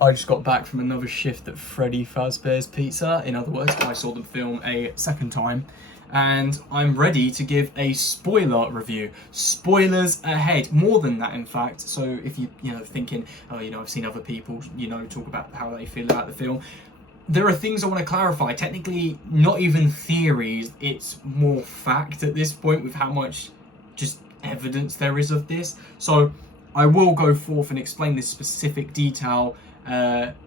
I just got back from another shift at Freddy Fazbear's Pizza. In other words, I saw the film a second time. And I'm ready to give a spoiler review. Spoilers ahead. More than that, in fact. So if you're thinking, oh, I've seen other people, talk about how they feel about the film. There are things I want to clarify. Technically, not even theories. It's more fact at this point with how much just evidence there is of this. So I will go forth and explain this specific detail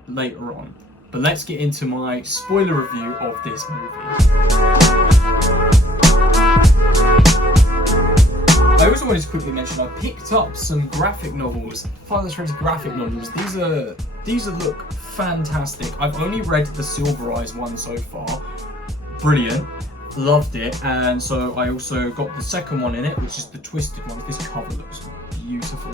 later on. But let's get into my spoiler review of this movie. I also wanted to quickly mention I picked up some graphic novels, Father Shredder's graphic novels. These look fantastic. I've only read the Silver Eyes one so far. Brilliant. Loved it. And so I also got the second one in it, which is the Twisted one. This cover looks beautiful.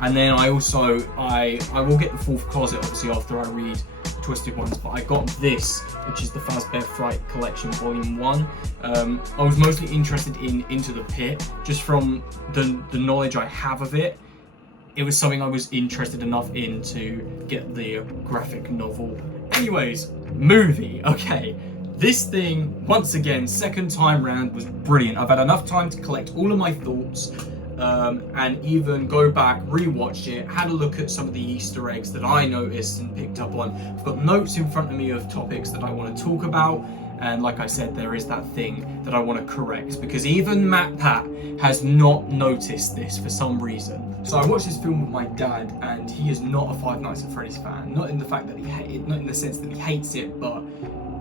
And then I will get the Fourth Closet obviously after I read the Twisted ones, but I got this, which is the Fazbear Fright Collection Volume 1. I was mostly interested in Into the Pit, just from the knowledge I have of it. It was something I was interested enough in to get the graphic novel. Anyways, movie, okay. This thing, once again, second time round, was brilliant. I've had enough time to collect all of my thoughts and even go back, rewatch it, had a look at some of the Easter eggs that I noticed and picked up on. I've got notes in front of me of topics that I want to talk about. And like I said, there is that thing that I want to correct, because even Matt Pat has not noticed this for some reason. So I watched this film with my dad, and he is not a Five Nights at Freddy's fan. Not in the fact that not in the sense that he hates it, but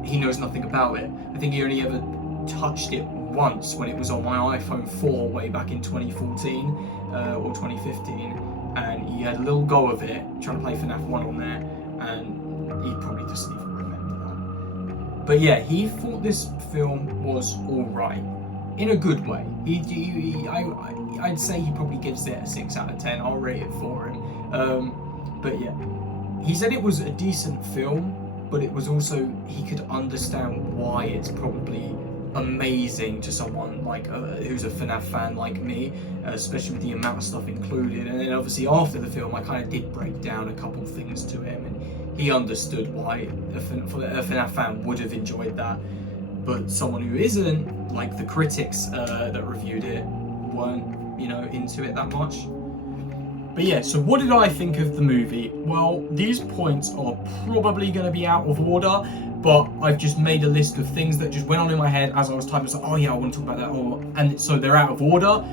he knows nothing about it. I think he only ever touched it once when it was on my iPhone 4 way back in 2014 or 2015, and he had a little go of it trying to play FNAF 1 on there, and he probably doesn't even remember that. But yeah, he thought this film was alright, in a good way. I'd say he probably gives it a 6 out of 10. I'll rate it for him. But yeah, he said it was a decent film, but it was also, he could understand why it's probably amazing to someone like who's a FNAF fan like me, especially with the amount of stuff included. And then obviously after the film, I kind of did break down a couple things to him, and he understood why a FNAF fan would have enjoyed that. But someone who isn't, like the critics that reviewed it, weren't, into it that much. But yeah, so what did I think of the movie? Well, these points are probably going to be out of order, but I've just made a list of things that just went on in my head as I was typing. So, oh yeah, I want to talk about that. And so they're out of order,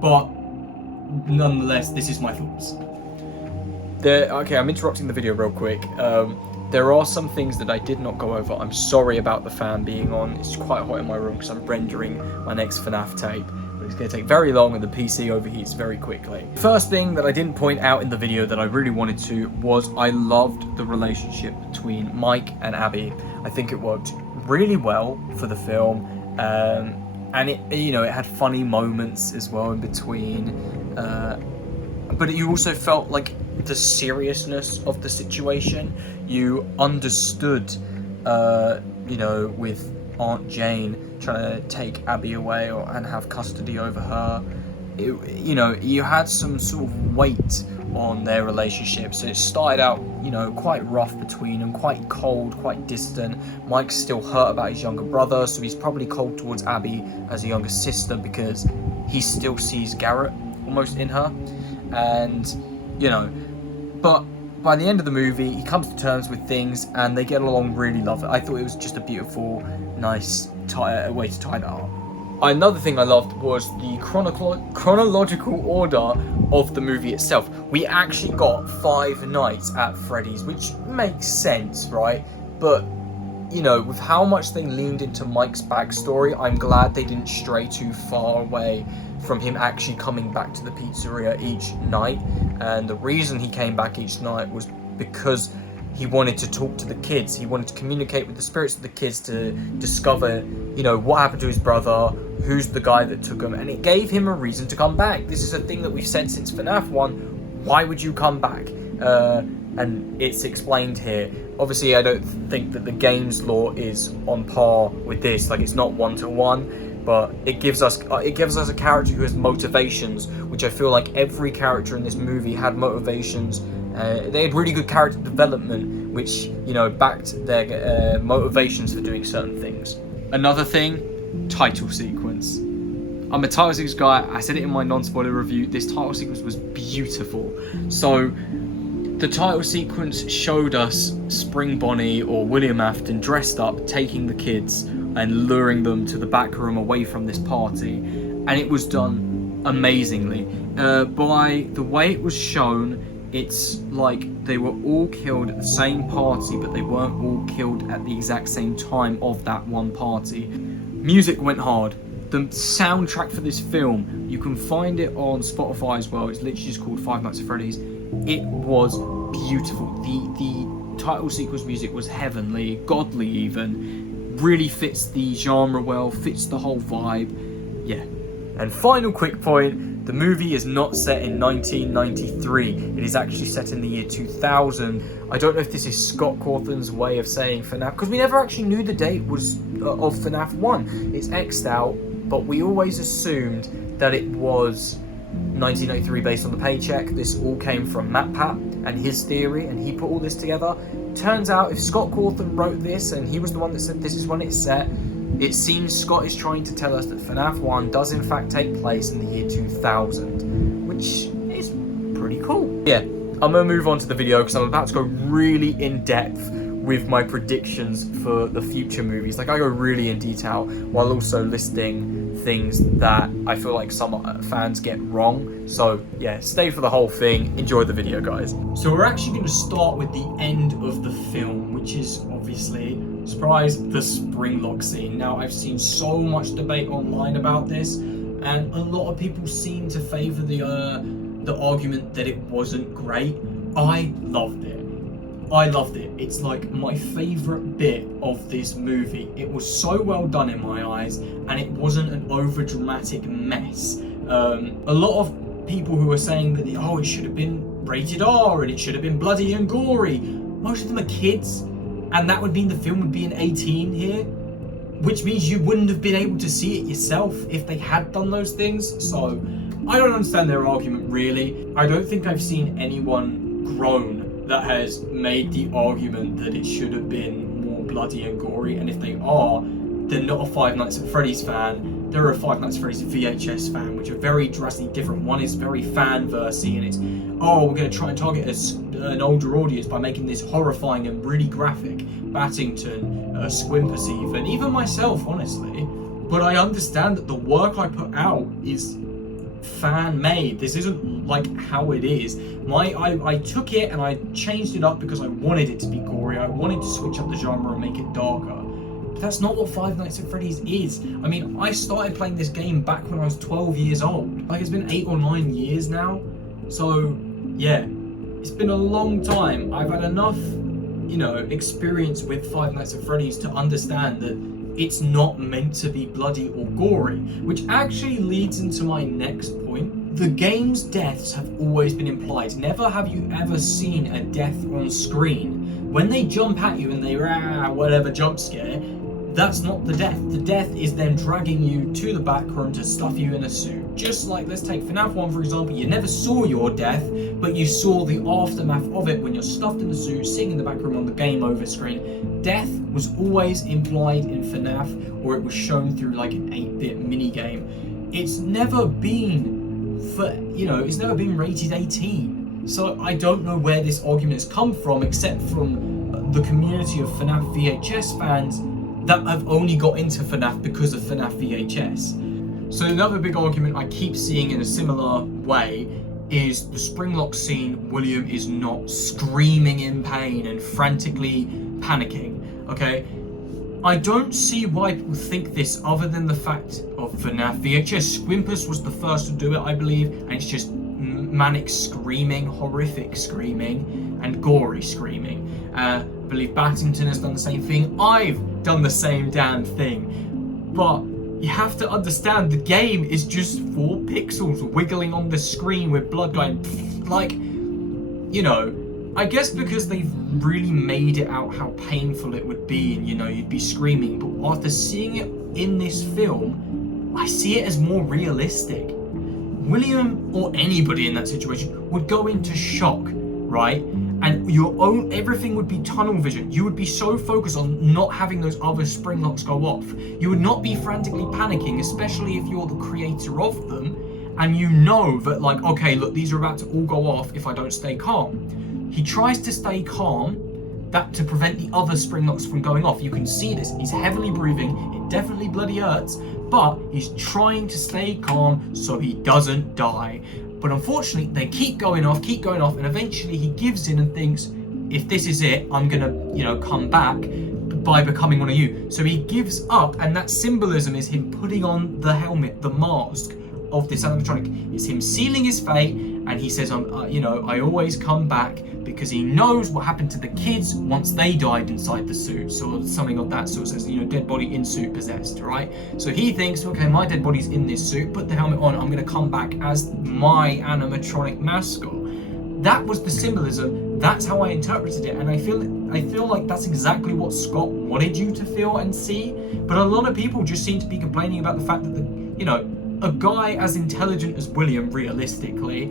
but nonetheless, this is my thoughts. Okay, I'm interrupting the video real quick. There are some things that I did not go over. I'm sorry about the fan being on. It's quite hot in my room because I'm rendering my next FNAF tape. It's going to take very long and the PC overheats very quickly. First thing that I didn't point out in the video that I really wanted to was I loved the relationship between Mike and Abby. I think it worked really well for the film, and it had funny moments as well in between, but you also felt like the seriousness of the situation. You understood, with Aunt Jane trying to take Abby away and have custody over her. You had some sort of weight on their relationship. So it started out, quite rough between them, quite cold, quite distant. Mike's still hurt about his younger brother, so he's probably cold towards Abby as a younger sister because he still sees Garrett almost in her. And, but by the end of the movie, he comes to terms with things and they get along really lovely. I thought it was just a beautiful, nice way to tie that up. Another thing I loved was the chronological order of the movie itself. We actually got 5 nights at Freddy's, which makes sense, right? But, with how much they leaned into Mike's backstory, I'm glad they didn't stray too far away from him actually coming back to the pizzeria each night. And the reason he came back each night was because he wanted to talk to the kids. He wanted to communicate with the spirits of the kids to discover, what happened to his brother, who's the guy that took him, and it gave him a reason to come back. This is a thing that we've said since FNAF 1. Why would you come back? And it's explained here. Obviously, I don't think that the game's lore is on par with this. Like, it's not 1-to-1, but it gives us a character who has motivations, which I feel like every character in this movie had motivations They had really good character development, which, you know, backed their motivations for doing certain things. Another thing, title sequence. I'm a title sequence guy. I said it in my non-spoiler review. This title sequence was beautiful. So the title sequence showed us Spring Bonnie or William Afton dressed up, taking the kids and luring them to the back room away from this party, and it was done amazingly. By the way it was shown, it's like they were all killed at the same party, but they weren't all killed at the exact same time of that one party. Music went hard. The soundtrack for this film, you can find it on Spotify as well. It's literally just called Five Nights at Freddy's. It was beautiful. The title sequence music was heavenly, godly even. Really fits the genre well, fits the whole vibe. Yeah. And final quick point, the movie is not set in 1993. It is actually set in the year 2000. I don't know if this is Scott Cawthon's way of saying FNAF, because we never actually knew the date was of FNAF 1. It's X'd out, but we always assumed that it was 1993 based on the paycheck. This all came from MatPat and his theory, and he put all this together. Turns out if Scott Cawthon wrote this and he was the one that said this is when it's set, it seems Scott is trying to tell us that FNAF 1 does in fact take place in the year 2000, which is pretty cool. Yeah, I'm going to move on to the video because I'm about to go really in depth with my predictions for the future movies. Like, I go really in detail while also listing things that I feel like some fans get wrong. So yeah, stay for the whole thing. Enjoy the video, guys. So we're actually going to start with the end of the film, which is obviously, surprise, the Springlock scene. Now, I've seen so much debate online about this, and a lot of people seem to favour the argument that it wasn't great. I loved it. I loved it. It's like my favourite bit of this movie. It was so well done in my eyes, and it wasn't an over-dramatic mess. A lot of people who are saying that, oh, it should have been rated R and it should have been bloody and gory. Most of them are kids, and that would mean the film would be an 18 here, which means you wouldn't have been able to see it yourself if they had done those things. So I don't understand their argument, really. I don't think I've seen anyone grown that has made the argument that it should have been more bloody and gory, and if they are, they're not a Five Nights at Freddy's fan. They're a Five Nights at Freddy's VHS fan, which are very drastically different. One is very fan-versy, and it's, oh, we're going to try and target an older audience by making this horrifying and really graphic. Battington, Squimpus even myself, honestly. But I understand that the work I put out is fan-made. This isn't like how it is. I took it and I changed it up because I wanted it to be gory. I wanted to switch up the genre and make it darker. But that's not what Five Nights at Freddy's is. I mean, I started playing this game back when I was 12 years old. Like, it's been 8 or 9 years now. So, yeah. It's been a long time. I've had enough, you know, experience with Five Nights at Freddy's to understand that it's not meant to be bloody or gory, which actually leads into my next point. The game's deaths have always been implied. Never have you ever seen a death on screen. When they jump at you and they whatever jump scare, that's not the death. The death is them dragging you to the back room to stuff you in a suit. Just like, let's take FNAF 1 for example, you never saw your death, but you saw the aftermath of it when you're stuffed in the suit, sitting in the back room on the game over screen. Death was always implied in FNAF, or it was shown through like an 8-bit minigame. It's never been it's never been rated 18. So I don't know where this argument has come from, except from the community of FNAF VHS fans that have only got into FNAF because of FNAF VHS. So another big argument I keep seeing in a similar way is the Springlock scene. William is not screaming in pain and frantically panicking, okay? I don't see why people think this other than the fact of FNAF VHS. Squimpus was the first to do it, I believe, and it's just manic screaming, horrific screaming, and gory screaming. I believe Battington has done the same thing. I've done the same damn thing. But you have to understand, the game is just 4 pixels wiggling on the screen with blood going, like, you know, I guess because they've really made it out how painful it would be, and, you know, you'd be screaming. But after seeing it in this film, I see it as more realistic. William, or anybody in that situation, would go into shock right? And everything would be tunnel vision. You would be so focused on not having those other spring locks go off. You would not be frantically panicking, especially if you're the creator of them, and you know that, like, okay, look, these are about to all go off if I don't stay calm. He tries to stay calm, that to prevent the other spring locks from going off. You can see this. He's heavily breathing. It definitely bloody hurts, but he's trying to stay calm so he doesn't die. But unfortunately, they keep going off, and eventually he gives in and thinks, if this is it, I'm gonna, come back by becoming one of you. So he gives up, and that symbolism is him putting on the helmet, the mask of this animatronic. It's him sealing his fate, and he says, I always come back, because he knows what happened to the kids once they died inside the suit. So something of that sort says, dead body in suit possessed, right? So he thinks, okay, my dead body's in this suit, put the helmet on, I'm gonna come back as my animatronic mascot. That was the symbolism. That's how I interpreted it, and I feel like that's exactly what Scott wanted you to feel and see. But a lot of people just seem to be complaining about the fact that a guy as intelligent as William, realistically,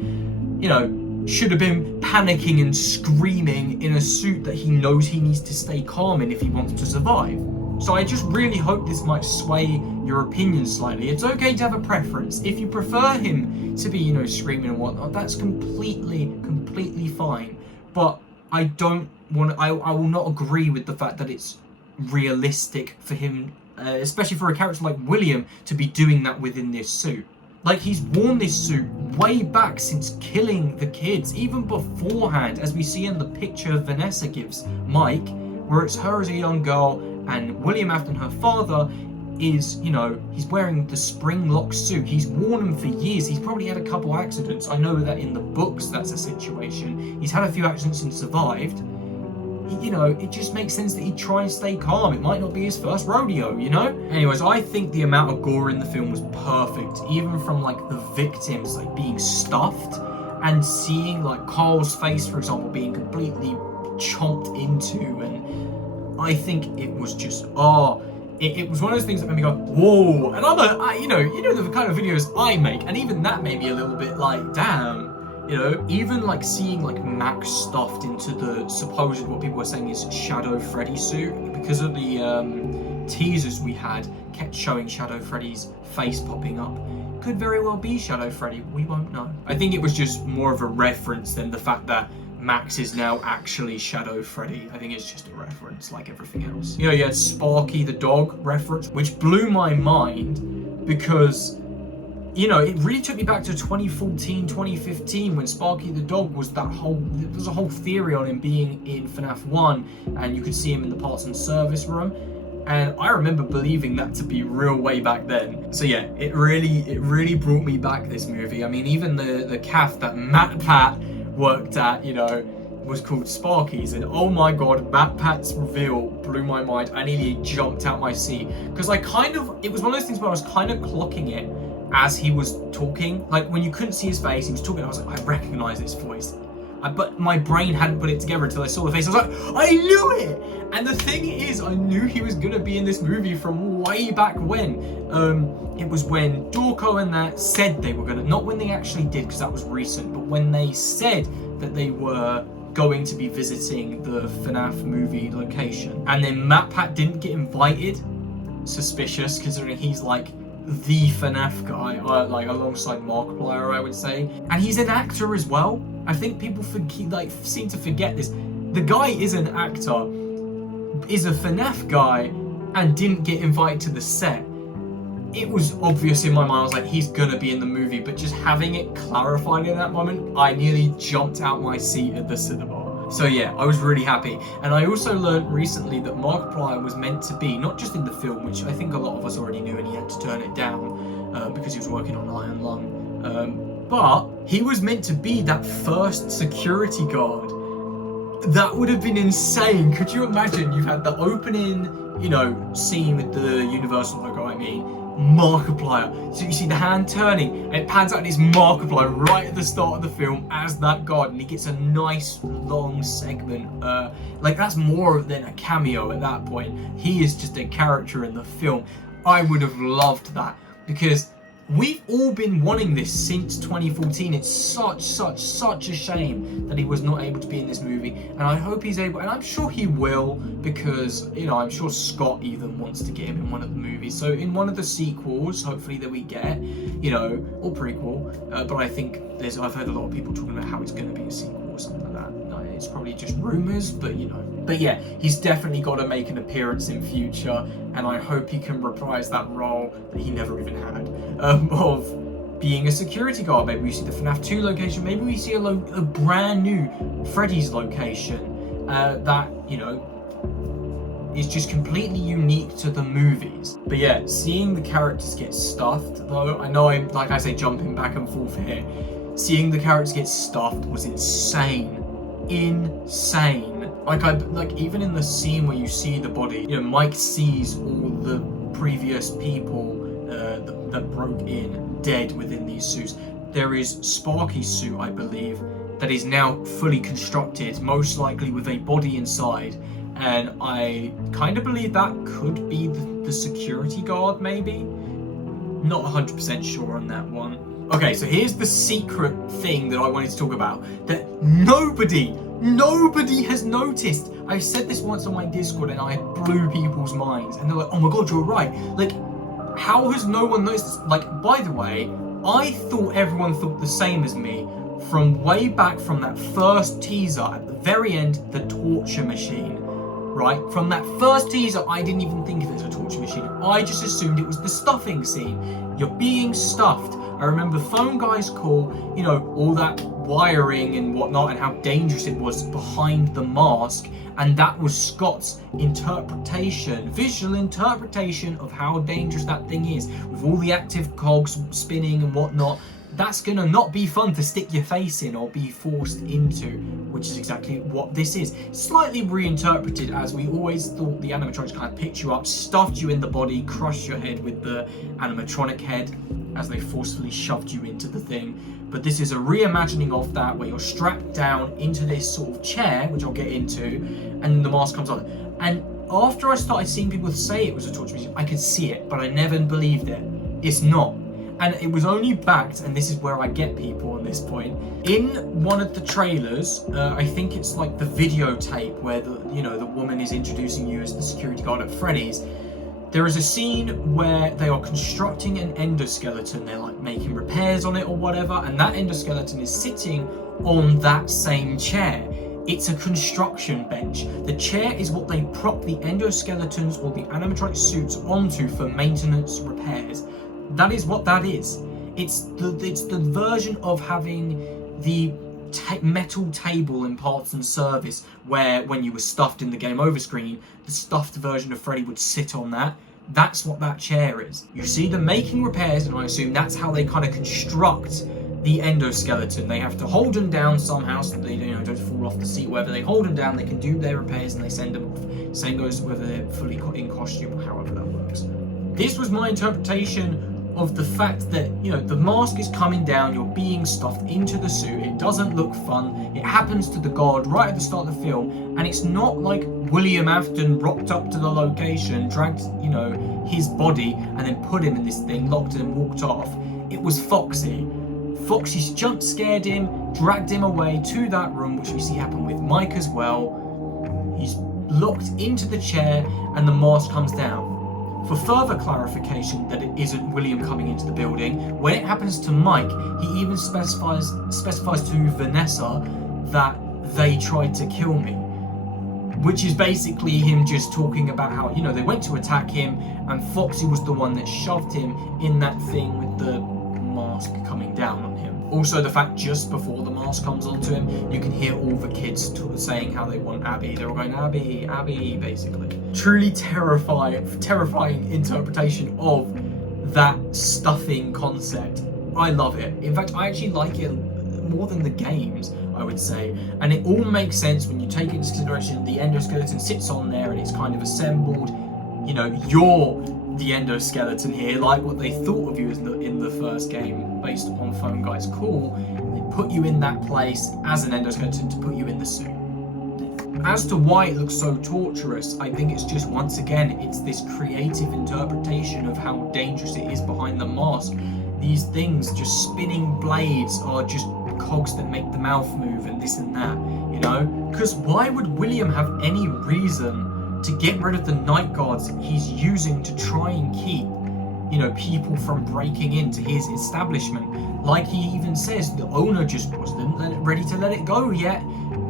should have been panicking and screaming in a suit that he knows he needs to stay calm in if he wants to survive. So I just really hope this might sway your opinion slightly. It's okay to have a preference. If you prefer him to be, screaming and whatnot, that's completely fine. But I will not agree with the fact that it's realistic for him, especially for a character like William, to be doing that within this suit. Like, he's worn this suit way back since killing the kids, even beforehand, as we see in the picture Vanessa gives Mike, where it's her as a young girl, and William Afton, her father, is, he's wearing the spring lock suit. He's worn them for years. He's probably had a couple accidents. I know that in the books that's a situation. He's had a few accidents and survived. It just makes sense that he'd try and stay calm. It might not be his first rodeo, Anyways, I think the amount of gore in the film was perfect, even from, like, the victims, like, being stuffed, and seeing, like, Carl's face, for example, being completely chomped into, and I think it was just, it was one of those things that made me go, whoa, and the kind of videos I make, and even that made me a little bit like, damn. Even like seeing like Max stuffed into the supposed, what people were saying is Shadow Freddy suit, because of the teasers we had kept showing Shadow Freddy's face popping up. Could very well be Shadow Freddy, we won't know. I think it was just more of a reference than the fact that Max is now actually Shadow Freddy. I think it's just a reference like everything else. You had Sparky the dog reference, which blew my mind because it really took me back to 2014, 2015 when Sparky the dog was there was a whole theory on him being in FNAF 1, and you could see him in the parts and service room. And I remember believing that to be real way back then. So yeah, it really brought me back, this movie. I mean, even the calf that Matt Pat worked at, was called Sparky's, and oh my god, Matt Pat's reveal blew my mind. I nearly jumped out my seat, because it was one of those things where I was kind of clocking it as he was talking. Like, when you couldn't see his face, he was talking, I was like, I recognize this voice. But my brain hadn't put it together until I saw the face. I was like, I knew it! And the thing is, I knew he was gonna be in this movie from way back when. It was when Dorco and that said they were gonna, not when they actually did, because that was recent, but when they said that they were going to be visiting the FNAF movie location. And then Matt Pat didn't get invited. Suspicious, considering he's like the FNAF guy, like alongside Markiplier, I would say. And he's an actor as well. I think people seem to forget this. The guy is an actor, is a FNAF guy, and didn't get invited to the set. It was obvious in my mind, I was like, he's gonna be in the movie, but just having it clarified in that moment, I nearly jumped out my seat at the cinema. So yeah, I was really happy. And I also learned recently that Markiplier was meant to be, not just in the film, which I think a lot of us already knew, and he had to turn it down because he was working on Iron Lung. But he was meant to be that first security guard. That would have been insane. Could you imagine? You've had the opening, scene with the Universal logo, Markiplier. So you see the hand turning, and it pans out and it's Markiplier right at the start of the film as that guard, and he gets a nice long segment. That's more than a cameo at that point. He is just a character in the film. I would have loved that, because We've all been wanting this since 2014. It's such a shame that he was not able to be in this movie, and I hope he's able, and I'm sure he will, because, you know, I'm sure Scott even wants to get him in one of the movies. So in one of the sequels, hopefully, that we get, you know, or prequel, but I think I've heard a lot of people talking about how it's going to be a sequel or something like that. No, it's probably just rumors, but you know. But yeah, he's definitely got to make an appearance in future, and I hope he can reprise that role that he never even had, of being a security guard. Maybe we see the FNAF 2 location, maybe we see a brand new Freddy's location that, you know, is just completely unique to the movies. But yeah, seeing the characters get stuffed, though, I know I'm, like I say, jumping back and forth here, seeing the characters get stuffed was insane. Like even in the scene where you see the body, you know, Mike sees all the previous people that broke in dead within these suits. There is Sparky's suit, I believe, that is now fully constructed, most likely with a body inside, and I kind of believe that could be the security guard, maybe? Not 100% sure on that one. Okay, so here's the secret thing that I wanted to talk about that nobody has noticed. I said this once on my Discord and I blew people's minds, and they're like, oh my god, you're right. Like, how has no one noticed this? Like, by the way, I thought everyone thought the same as me from way back from that first teaser at the very end, the torture machine. Right? From that first teaser, I didn't even think of it as a torture machine. I just assumed it was the stuffing scene. You're being stuffed. I remember Phone Guy's call, you know, all that wiring and whatnot, and how dangerous it was behind the mask, and that was Scott's interpretation, visual interpretation of how dangerous that thing is, with all the active cogs spinning and whatnot. That's gonna not be fun to stick your face in or be forced into, which is exactly what this is. Slightly reinterpreted, as we always thought the animatronics kind of picked you up, stuffed you in the body, crushed your head with the animatronic head as they forcefully shoved you into the thing. But this is a reimagining of that, where you're strapped down into this sort of chair, which I'll get into, and the mask comes on. And after I started seeing people say it was a torture machine, I could see it, but I never believed it. It's not. And it was only backed, and this is where I get people on this point, in one of the trailers, I think it's like the videotape where the woman is introducing you as the security guard at Freddy's. There is a scene where they are constructing an endoskeleton. They're like making repairs on it or whatever, and that endoskeleton is sitting on that same chair. It's a construction bench. The chair is what they prop the endoskeletons or the animatronic suits onto for maintenance repairs. That is what that is. It's the version of having the metal table in Parts and Service, where when you were stuffed in the game over screen, the stuffed version of Freddy would sit on that. That's what that chair is. You see them making repairs, and I assume that's how they kind of construct the endoskeleton. They have to hold them down somehow so they don't fall off the seat. Wherever they hold them down, they can do their repairs and they send them off. Same goes whether they're fully in costume or however that works. This was my interpretation of the fact that, the mask is coming down, you're being stuffed into the suit, it doesn't look fun, it happens to the guard right at the start of the film, and it's not like William Afton rocked up to the location, dragged, his body, and then put him in this thing, locked him, walked off. It was Foxy. Foxy's jump scared him, dragged him away to that room, which we see happen with Mike as well. He's locked into the chair, and the mask comes down. For further clarification that it isn't William coming into the building, when it happens to Mike, he even specifies to Vanessa that they tried to kill me. Which is basically him just talking about how, they went to attack him, and Foxy was the one that shoved him in that thing with the mask coming down on him. Also, the fact just before the mask comes onto him, you can hear all the kids saying how they want Abby. They're all going, Abby, Abby, basically. Truly terrifying interpretation of that stuffing concept. I love it. In fact, I actually like it more than the games, I would say. And it all makes sense when you take into consideration the endoskeleton sits on there and it's kind of assembled. You're the endoskeleton here, like what they thought of you in the first game, based upon Phone Guy's call. They put you in that place as an endoskeleton to put you in the suit. As to why it looks so torturous, I think it's just, once again, it's this creative interpretation of how dangerous it is behind the mask. these things, just spinning blades, are just cogs that make the mouth move and this and that, you know? Because why would William have any reason to get rid of the night guards he's using to try and keep, you know, people from breaking into his establishment? Like he even says, the owner just wasn't ready to let it go yet.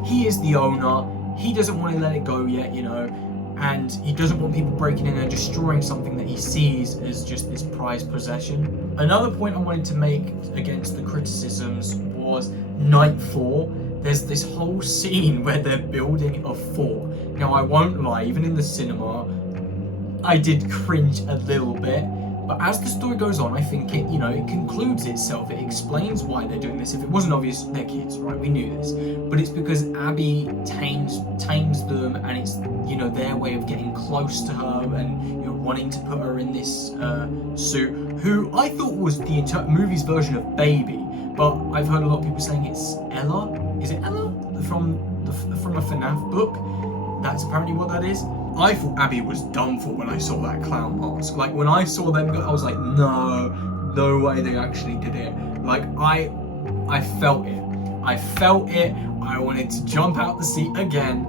He is the owner. He doesn't want to let it go yet, you know, and he doesn't want people breaking in and destroying something that he sees as just this prized possession. Another point I wanted to make against the criticisms was Night 4. There's this whole scene where they're building a fort. Now, I won't lie, even in the cinema, I did cringe a little bit. But as the story goes on, I think it, you know, it concludes itself. It explains why they're doing this. If it wasn't obvious, they're kids, right? We knew this. But it's because Abby tames them, and it's, you know, their way of getting close to her and, you know, wanting to put her in this suit, who I thought was the movie's version of Baby. But I've heard a lot of people saying it's Ella. Is it Ella? From a FNAF book? That's apparently what that is. I thought Abby was done for when I saw that clown mask. Like, when I saw them, I was like, no way they actually did it. Like, I felt it. I felt it. I wanted to jump out the seat again.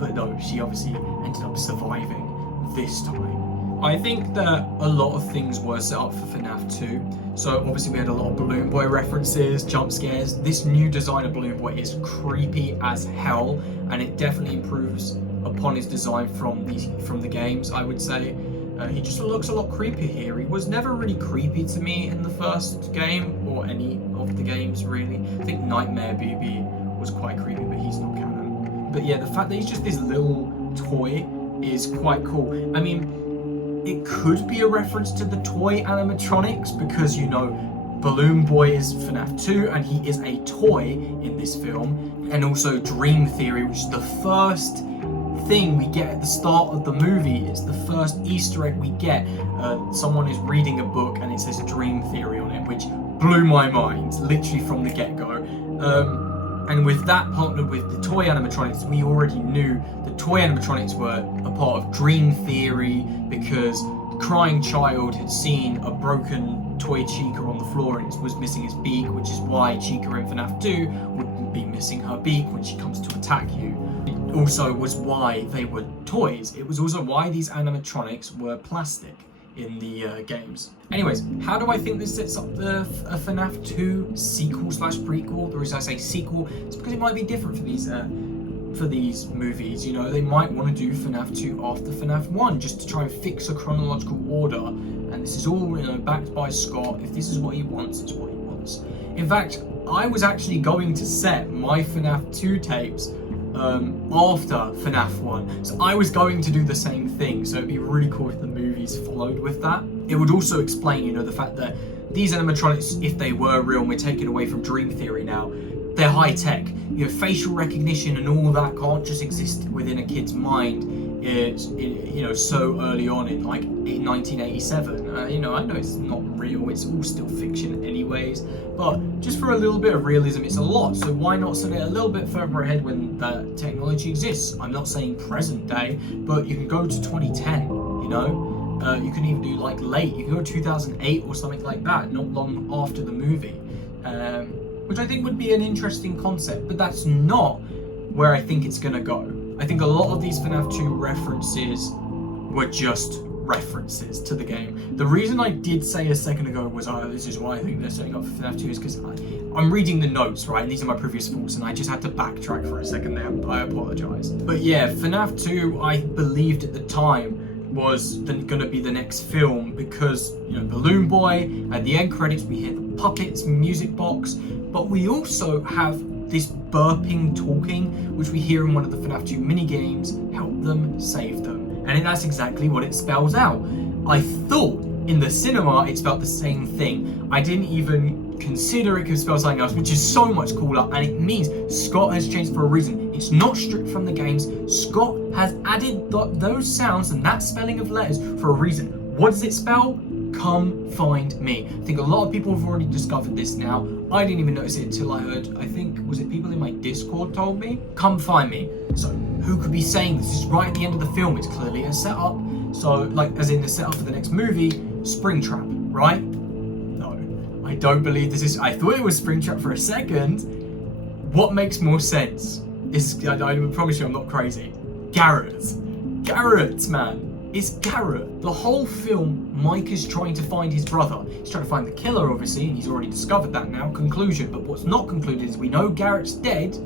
But no, she obviously ended up surviving this time. I think that a lot of things were set up for FNAF 2. So obviously we had a lot of Balloon Boy references, jump scares. This new design of Balloon Boy is creepy as hell, and it definitely improves upon his design from the games, I would say. He just looks a lot creepier here. He was never really creepy to me in the first game, or any of the games really. I think Nightmare BB was quite creepy, but he's not canon. But yeah, the fact that he's just this little toy is quite cool. I mean, it could be a reference to the toy animatronics, because, you know, Balloon Boy is FNAF 2 and he is a toy in this film. And also Dream Theory, which is the first thing we get at the start of the movie. It's the first Easter egg we get. Someone is reading a book and it says Dream Theory on it, which blew my mind, literally from the get-go. And with that partnered with the toy animatronics, we already knew the toy animatronics were a part of Dream Theory, because the crying child had seen a broken toy Chica on the floor and was missing his beak, which is why Chica in FNAF 2 would be missing her beak when she comes to attack you. It also was why they were toys. It was also why these animatronics were plastic in the games. Anyways, how do I think this sets up a FNAF 2 sequel/prequel? The reason I say sequel is because it might be different for these movies. You know, they might want to do FNAF 2 after FNAF 1 just to try and fix a chronological order. And this is all, you know, backed by Scott. If this is what he wants, it's what he wants. In fact, I was actually going to set my FNAF 2 tapes after FNAF 1. So I was going to do the same thing, so it'd be really cool if the movies followed with that. It would also explain, you know, the fact that these animatronics, if they were real and we're taken away from Dream Theory now, they're high tech. You know, facial recognition and all that can't just exist within a kid's mind. It's, you know, so early on in like 1987. You know, I know it's not real, it's all still fiction anyways, but just for a little bit of realism, it's a lot. So why not set it a little bit further ahead when that technology exists? I'm not saying present day, but you can go to 2010, you know? You can even do like late, you can go 2008 or something like that, not long after the movie. Which I think would be an interesting concept, but that's not where I think it's gonna go. I think a lot of these FNAF 2 references were just references to the game. The reason I did say a second ago was, oh, this is why I think they're setting up for FNAF 2 is because I'm reading the notes, right? And these are my previous thoughts, and I just had to backtrack for a second there. I apologize. But yeah, FNAF 2, I believed at the time, was going to be the next film, because, you know, Balloon Boy, at the end credits we hear the puppets music box, but we also have this burping talking, which we hear in one of the FNAF 2 minigames, help them, save them. And that's exactly what it spells out. I thought in the cinema it spelled the same thing. I didn't even consider it could spell something else, which is so much cooler, and it means Scott has changed for a reason. It's not stripped from the games. Scott has added those sounds and that spelling of letters for a reason. What does it spell? Come find me. I think a lot of people have already discovered this now. I didn't even notice it until I heard, I think, was it people in my Discord told me? Come find me. So who could be saying this? Is right at the end of the film. It's clearly a setup. So, like, as in the setup for the next movie, Springtrap, right? No. I don't believe this is. I thought it was Springtrap for a second. What makes more sense is, I promise you I'm not crazy. Garrett, man. It's Garrett. The whole film, Mike is trying to find his brother. He's trying to find the killer, obviously, and he's already discovered that now. Conclusion. But what's not concluded is we know Garrett's dead,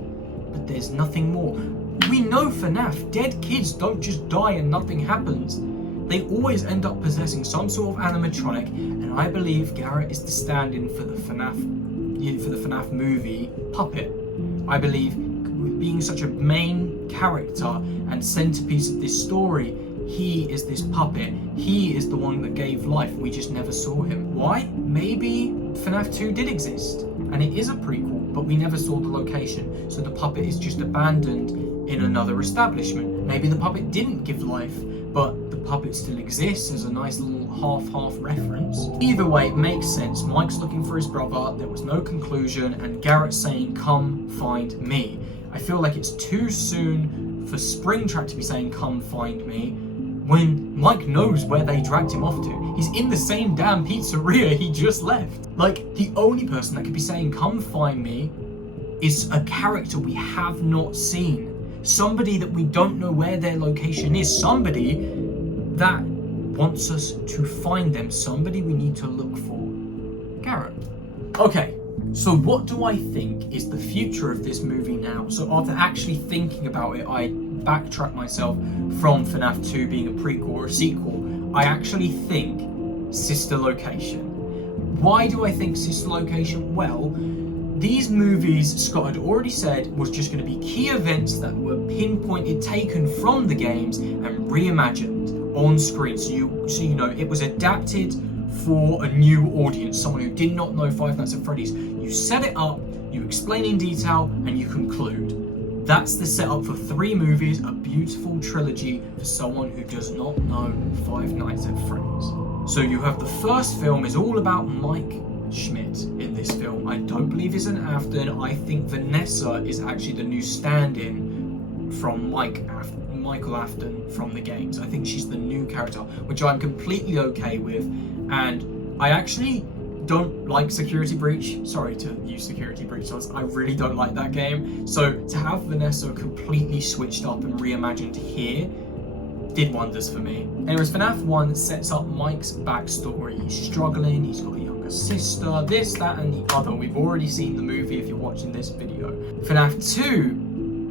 but there's nothing more. We know FNAF, dead kids don't just die and nothing happens. They always end up possessing some sort of animatronic, and I believe Garrett is the stand-in for the FNAF movie puppet. I believe, being such a main character and centerpiece of this story, he is this puppet. He is the one that gave life. We just never saw him. Why? Maybe FNAF 2 did exist, and it is a prequel, but we never saw the location, so the puppet is just abandoned in another establishment. Maybe the puppet didn't give life, but the puppet still exists as a nice little half-half reference. Either way, it makes sense. Mike's looking for his brother, there was no conclusion, and Garrett's saying, come find me. I feel like it's too soon for Springtrap to be saying, come find me, when Mike knows where they dragged him off to. He's in the same damn pizzeria he just left. Like, the only person that could be saying, come find me, is a character we have not seen. Somebody that we don't know where their location is. Somebody that wants us to find them. Somebody we need to look for. Garrett. Okay, so what do I think is the future of this movie now? So after actually thinking about it, I backtrack myself from FNAF 2 being a prequel or a sequel. I actually think sister location. Why do I think sister location? Well, these movies, Scott had already said, was just going to be key events that were pinpointed, taken from the games and reimagined on screen. So you know, it was adapted for a new audience, someone who did not know Five Nights at Freddy's. You set it up, you explain in detail, and you conclude. That's the setup for 3 movies, a beautiful trilogy for someone who does not know Five Nights at Freddy's. So you have the first film is all about Mike Schmidt in this film. I don't believe it's an Afton. I think Vanessa is actually the new stand-in from Michael Afton from the games. I think she's the new character, which I'm completely okay with. And I actually don't like Security Breach. Sorry to use Security Breach. I really don't like that game. So to have Vanessa completely switched up and reimagined here did wonders for me. Anyways, FNAF 1 sets up Mike's backstory. He's struggling, he's got a younger sister, this, that, and the other. We've already seen the movie if you're watching this video. FNAF 2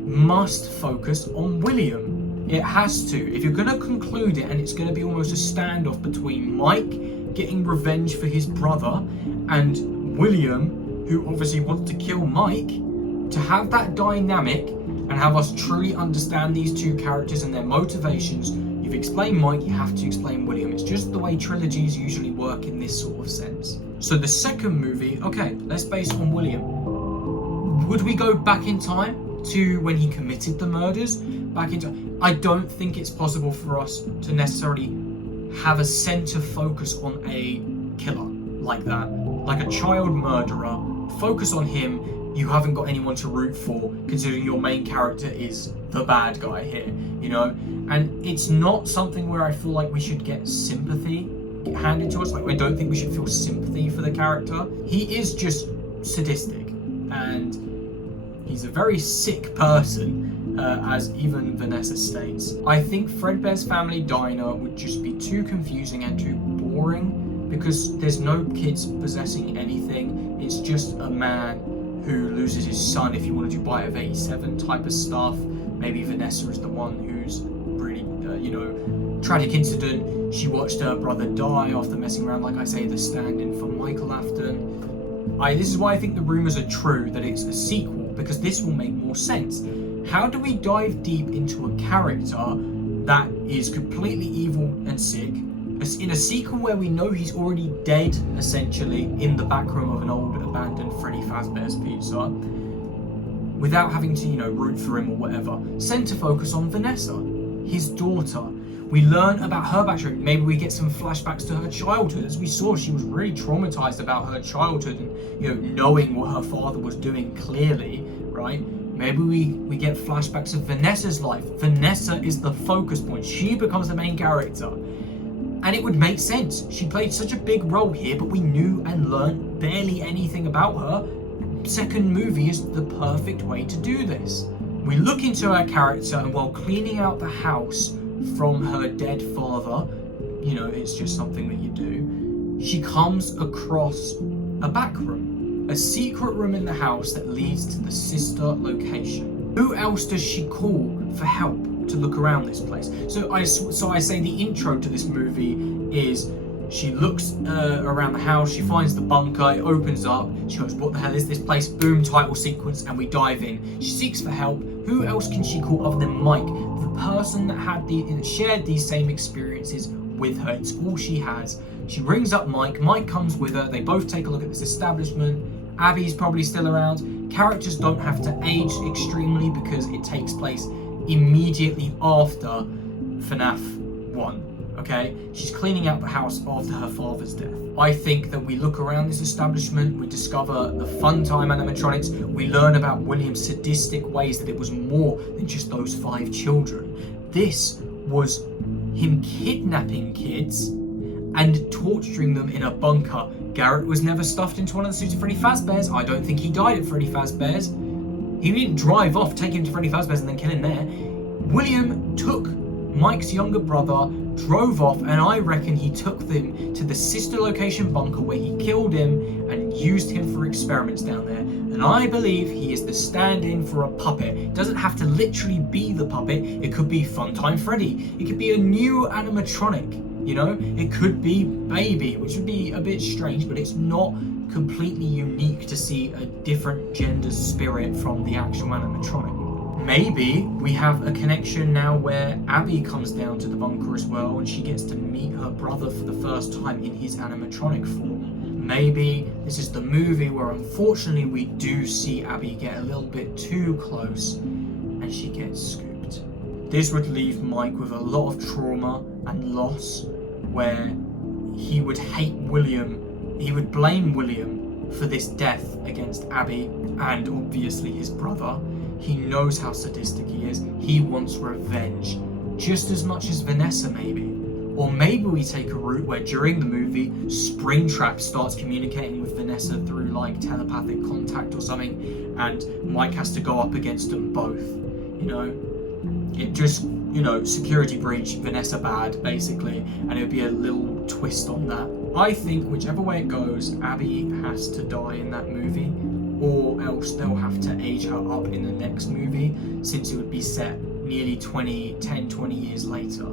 must focus on William. It has to. If you're going to conclude it, and it's going to be almost a standoff between Mike getting revenge for his brother and William, who obviously wants to kill Mike, to have that dynamic and have us truly understand these two characters and their motivations. You've explained Mike, you have to explain William. It's just the way trilogies usually work in this sort of sense. So the second movie, okay, let's base on William. Would we go back in time to when he committed the murders? Back into, I don't think it's possible for us to necessarily have a center focus on a killer like that, like a child murderer. Focus on him. You haven't got anyone to root for, considering your main character is the bad guy here, you know? And it's not something where I feel like we should get sympathy handed to us. Like, I don't think we should feel sympathy for the character. He is just sadistic, and he's a very sick person, as even Vanessa states. I think Fredbear's Family Diner would just be too confusing and too boring, because there's no kids possessing anything. It's just a man who loses his son if you want to do Bite of 87 type of stuff. Maybe Vanessa is the one who's really, tragic incident. She watched her brother die after messing around, like I say, the stand-in for Michael Afton. This is why I think the rumours are true, that it's a sequel, because this will make more sense. How do we dive deep into a character that is completely evil and sick, in a sequel where we know he's already dead, essentially, in the back room of an old abandoned Freddy Fazbear's Pizza, without having to, root for him or whatever? Center focus on Vanessa, his daughter. We learn about her backstory. Maybe we get some flashbacks to her childhood. As we saw, she was really traumatized about her childhood and, knowing what her father was doing clearly, right? Maybe we get flashbacks of Vanessa's life. Vanessa is the focus point. She becomes the main character. And it would make sense. She played such a big role here, but we knew and learned barely anything about her. Second movie is the perfect way to do this. We look into her character, and while cleaning out the house from her dead father, you know, it's just something that you do, she comes across a back room, a secret room in the house that leads to the sister location. Who else does she call for help to look around this place? So I say the intro to this movie is she looks around the house, she finds the bunker, it opens up, she goes, what the hell is this place? Boom, title sequence, and we dive in. She seeks for help. Who else can she call other than Mike, the person that had shared these same experiences with her? It's all she has. She rings up Mike. Mike comes with her. They both take a look at this establishment. Abby's probably still around. Characters don't have to age extremely because it takes place immediately after FNAF 1. Okay, she's cleaning out the house after her father's death. I think that we look around this establishment, we discover the fun time animatronics, we learn about William's sadistic ways, that it was more than just those 5 children. This was him kidnapping kids and torturing them in a bunker. Garrett was never stuffed into one of the suits of Freddy Fazbear's. I don't think he died at Freddy Fazbear's. He didn't drive off, take him to Freddy Fazbear's and then kill him there. William took Mike's younger brother, drove off, and I reckon he took them to the sister location bunker where he killed him and used him for experiments down there. And I believe he is the stand-in for a puppet. It doesn't have to literally be the puppet. It could be Funtime Freddy. It could be a new animatronic, you know? It could be Baby, which would be a bit strange, but it's not completely unique to see a different gender spirit from the actual animatronic. Maybe we have a connection now where Abby comes down to the bunker as well, and she gets to meet her brother for the first time in his animatronic form. Maybe this is the movie where unfortunately we do see Abby get a little bit too close and she gets scooped. This would leave Mike with a lot of trauma and loss, where he would hate William, he would blame William for this death against Abby and obviously his brother. He knows how sadistic he is. He wants revenge, just as much as Vanessa maybe. Or maybe we take a route where during the movie, Springtrap starts communicating with Vanessa through like telepathic contact or something, and Mike has to go up against them both. You know, it just, you know, security breach, Vanessa bad, basically, and it would be a little twist on that. I think whichever way it goes, Abby has to die in that movie, or else they'll have to age her up in the next movie, since it would be set nearly 20 years later.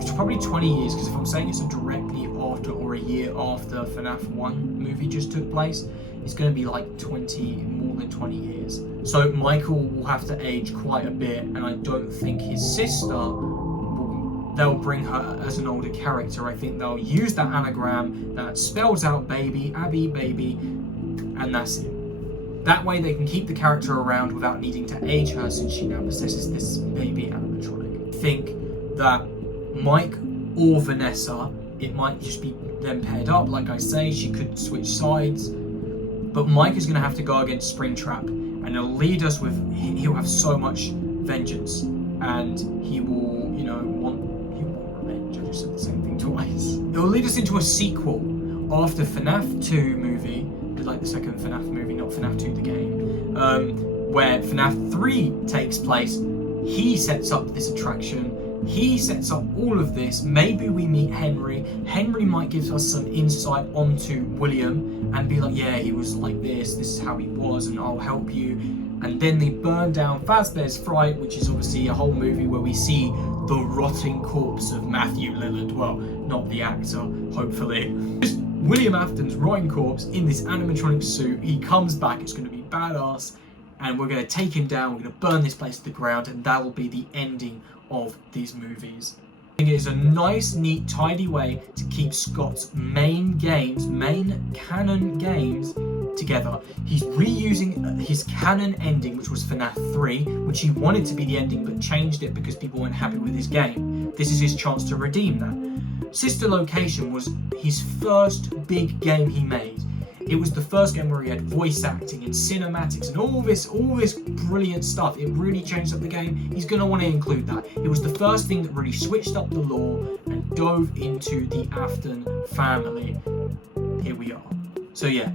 It's probably 20 years, because if I'm saying it's directly after or a year after FNAF 1 movie just took place, it's going to be like more than 20 years. So Michael will have to age quite a bit, and I don't think his sister, they'll bring her as an older character. I think they'll use that anagram that spells out baby, Abby, baby, and that's it. That way they can keep the character around without needing to age her, since she now possesses this baby animatronic. I think that Mike or Vanessa, it might just be them paired up, like I say, she could switch sides. But Mike is going to have to go against Springtrap, and it'll lead us with, he'll have so much vengeance, and he will, you know, want revenge. I just said the same thing twice. It will lead us into a sequel after FNAF 2 movie, like the second FNAF movie, not FNAF 2 the game, where FNAF 3 takes place. He sets up this attraction, he sets up all of this. Maybe we meet Henry. Henry might give us some insight onto William and be like, yeah, he was like this is how he was, and I'll help you. And then they burn down Fazbear's Fright, which is obviously a whole movie where we see the rotting corpse of Matthew Lillard. Well, not the actor, hopefully. Just William Afton's rotting corpse in this animatronic suit. He comes back, it's going to be badass, and we're going to take him down, we're going to burn this place to the ground, and that will be the ending of these movies. I think it is a nice, neat, tidy way to keep Scott's main canon games together. He's reusing his canon ending, which was FNAF 3, which he wanted to be the ending but changed it because people weren't happy with his game. This is his chance to redeem that. Sister Location was his first big game he made. It was the first game where he had voice acting and cinematics and all this brilliant stuff. It really changed up the game. He's going to want to include that. It was the first thing that really switched up the lore and dove into the Afton family. Here we are. So yeah,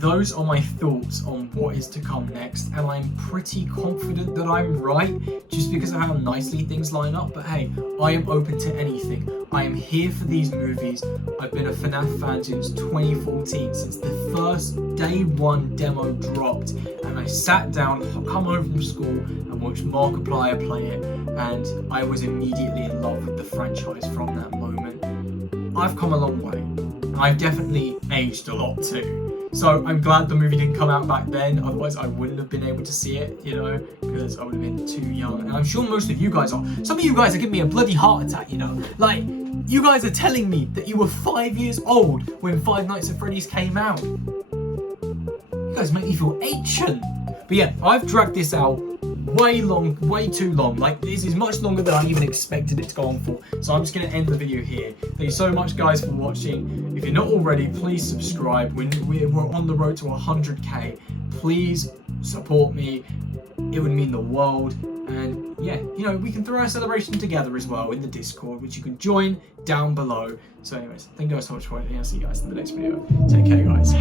those are my thoughts on what is to come next, and I'm pretty confident that I'm right, just because of how nicely things line up. But hey, I am open to anything. I am here for these movies. I've been a FNAF fan since 2014, since the first day one demo dropped, and I sat down, come home from school, and watched Markiplier play it, and I was immediately in love with the franchise from that moment. I've come a long way. I've definitely aged a lot too. So I'm glad the movie didn't come out back then, otherwise I wouldn't have been able to see it, you know, because I would have been too young. And I'm sure most of you guys are. Some of you guys are giving me a bloody heart attack, you know. Like, you guys are telling me that you were 5 years old when Five Nights at Freddy's came out. You guys make me feel ancient. But yeah, I've dragged this out way too long. Like, this is much longer than I even expected it to go on for. So I'm just going to end the video here. Thank you so much, guys, for watching. If you're not already, please subscribe. We're on the road to 100k. Please support me. It would mean the world. And yeah, you know, we can throw a celebration together as well in the Discord, which you can join down below. So anyways, thank you guys so much for watching. I'll see you guys in the next video. Take care, guys.